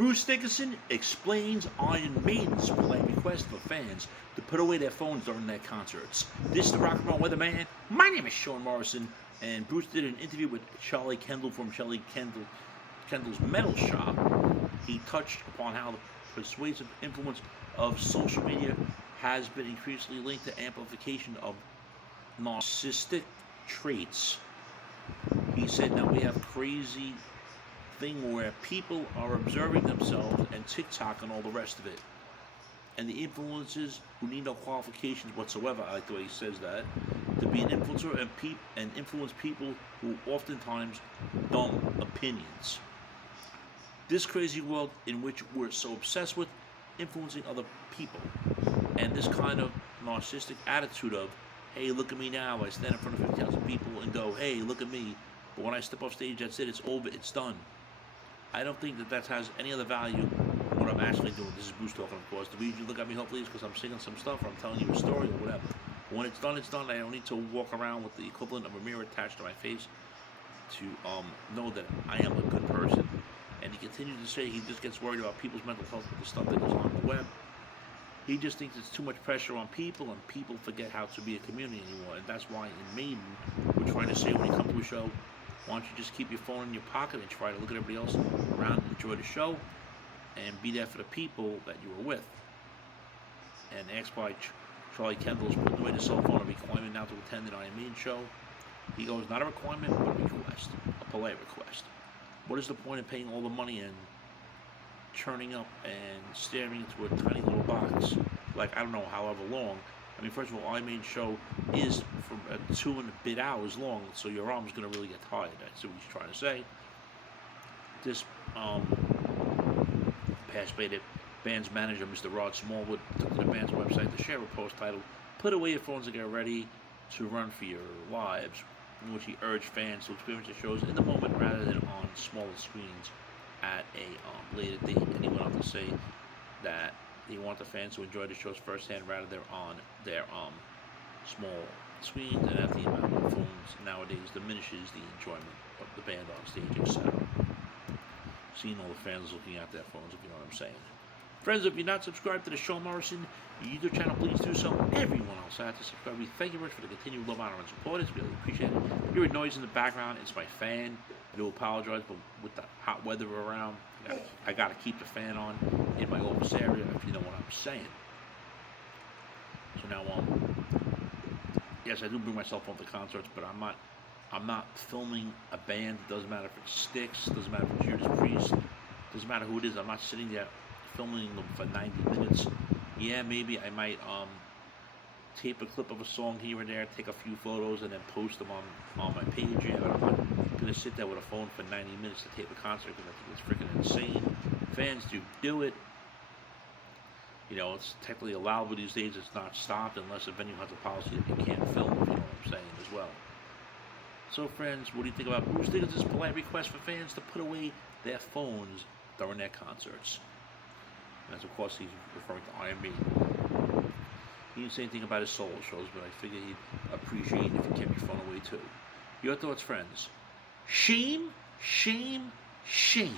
Bruce Dickinson explains Iron Maiden's polite request for fans to put away their phones during their concerts. This is the Rock and Roll Weatherman. My name is Sean Morrison, and Bruce did an interview with Charlie Kendall from Kendall's Metal Shop. He touched upon how the persuasive influence of social media has been increasingly linked to amplification of narcissistic traits. He said, now we have crazy thing where people are observing themselves and TikTok and all the rest of it. And the influencers who need no qualifications whatsoever, I like the way he says that, to be an influencer and influence people who oftentimes dumb opinions. This crazy world in which we're so obsessed with influencing other people, and this kind of narcissistic attitude of, hey, look at me now, I stand in front of 50,000 people and go, hey, look at me, but when I step off stage, that's it, it's over, it's done. I don't think that has any other value than what I'm actually doing. This is Bruce talking, of course. The reason you look at me, hopefully, is because I'm singing some stuff or I'm telling you a story or whatever. But when it's done, it's done. I don't need to walk around with the equivalent of a mirror attached to my face to know that I am a good person. And he continues to say he just gets worried about people's mental health with the stuff that goes on the web. He just thinks it's too much pressure on people, and people forget how to be a community anymore. And that's why in Maiden, we're trying to say when you come to a show, why don't you just keep your phone in your pocket and try to look at everybody else around and enjoy the show and be there for the people that you were with. And asked by Charlie Kendall's putting away the cell phone a requirement now to attend an Iron Maiden show. He goes, not a requirement, but a request, a polite request. What is the point of paying all the money and churning up and staring into a tiny little box, like, I don't know, however long? I mean, first of all, Iron Maiden's show is for 2 and a bit hours long, so your arm's going to really get tired. That's what he's trying to say. This past band's manager, Mr. Rod Smallwood, took to the band's website to share a post titled, "Put away your phones and get ready to run for your lives," in which he urged fans to experience the shows in the moment rather than on smaller screens at a later date. And he went on to say that he wants the fans to enjoy the shows firsthand rather than on their small screens, and that the amount of phones nowadays diminishes the enjoyment of the band on stage, etc. Seeing all the fans looking at their phones, if you know what I'm saying. Friends, if you're not subscribed to the Sean Morrison YouTube channel, please do so. Everyone else had to subscribe. We thank you very much for the continued love, honor, and support. It's really appreciated. If you hear noise in the background, it's my fan. I do apologize, but with the hot weather around, I got to keep the fan on in my office area, if you know what I'm saying. So now, yes, I do bring my cell phone to concerts, but I'm not filming a band. It doesn't matter if it's Styx, doesn't matter if it's Judas Priest, doesn't matter who it is. I'm not sitting there filming them for 90 minutes. Yeah, maybe I might tape a clip of a song here and there, take a few photos, and then post them on my page. Yeah, but I'm not going to sit there with a phone for 90 minutes to tape a concert because I think it's freaking insane. Fans do it. You know, it's technically allowable these days. It's not stopped unless a venue has a policy that you can't film, if you know what I'm saying, as well. So, friends, what do you think about Bruce Dickinson's polite request for fans to put away their phones during their concerts? And as of course, he's referring to Iron Maiden. He didn't say anything about his solo shows, but I figured he'd appreciate it if you kept your phone away too. Your thoughts, friends? Shame, shame, shame.